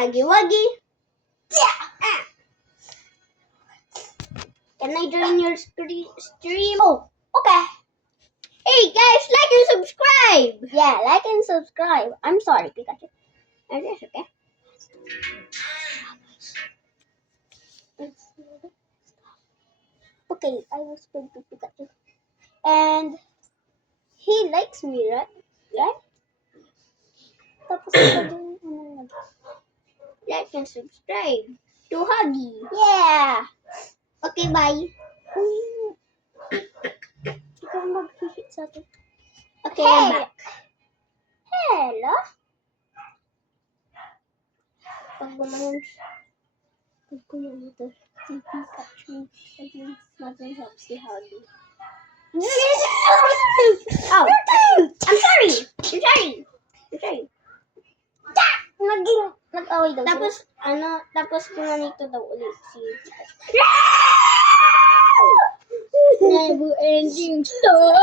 Huggy Wuggy. Can I join your stream? Oh, okay. Hey guys, like and subscribe. Yeah, like and subscribe. I'm sorry, Pikachu. That's okay. Okay, I was going to Pikachu. And he likes me, right? Right? Tapos like and subscribe to Huggy. Yeah. Okay, bye. Ikaw mag-hit sa atin. Okay, I'm back. Hello? Pag gumanon ito, si Pikachu, sabihin natin help si Huggy. Oh, I'm sorry. Nag-away daw. Tapos kumanito daw ulit si Pikachu. Never ending story.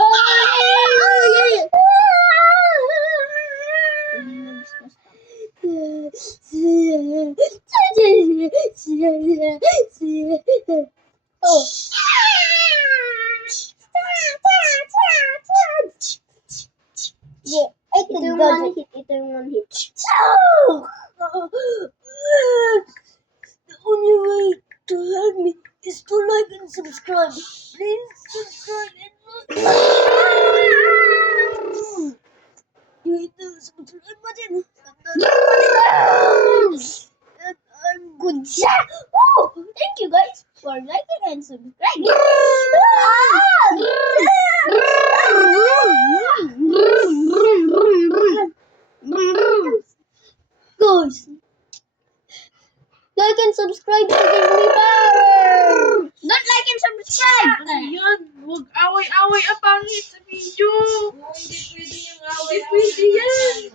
Oh. Yeah, ito yung one hit. The only way to help me is to like and subscribe. Please subscribe and you hit the subscribe button. And I'm good. Oh, thank you guys for liking and subscribing. Guys, like and subscribe to give me power. Don't like and subscribe. Yan, huwag away-away ang pangit sa video. Hindi pwede yung Hindi pwede yan.